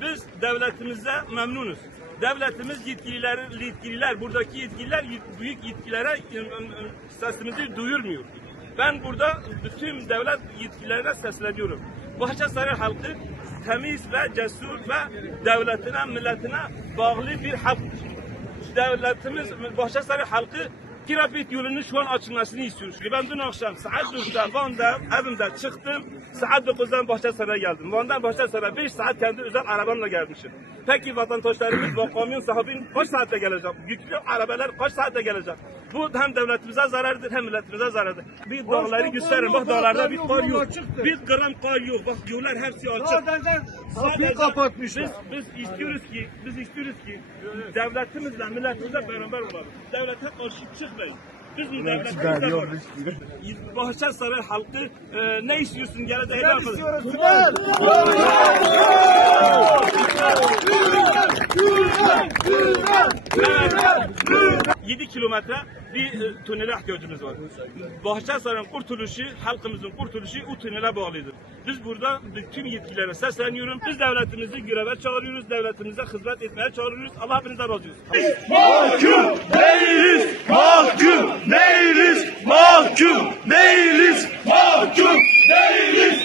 Biz devletimize memnunuz. Devletimiz yetkililer, buradaki yetkililer büyük yetkililere sesimizi duyurmuyor. Ben burada bütün devlet yetkililerine sesleniyorum. Bahçesaray halkı temiz ve cesur ve devletine, milletine bağlı bir halktır. Devletimiz, Bahçesaray halkı Kirapet yolunun şu an açılmasını istiyoruz. Ben dün akşam saat 9'da Van'da evimde çıktım. Saat 9'dan Bahçesaray'a geldim. Van'dan Bahçesaray'a 5 saat kendi özel arabamla gelmişim. Peki vatandaşlarımız ve kamyon sahibinin kaç saatte gelecek? Yüklü arabalar kaç saatte gelecek? Bu hem devletimize zarardır hem milletimize zarardır. Bir dağları gösterin. Bak dağlarda bir kar yok. Bir gram kar yok. Bak yollar hepsi açık. Sadece kapatmışlar. Biz istiyoruz ki devletimizle milletimizle beraber olalım. Devlete karşı çıkmayın. Biz bu devletimizle varız. Bahçesaray halkı ne istiyorsun? Gene de helal olsun. 7 kilometre bir tünele ihtiyacımız var. Bahçesaray'ın kurtuluşu, halkımızın kurtuluşu o tünele bağlıdır. Biz burada tüm yetkililere sesleniyorum. Biz devletimizi göreve çağırıyoruz, devletimize hizmet etmeye çağırıyoruz. Allah hepinizden razı olsun. Mahkum değiliz, mahkum değiliz, mahkum değiliz, mahkum değiliz.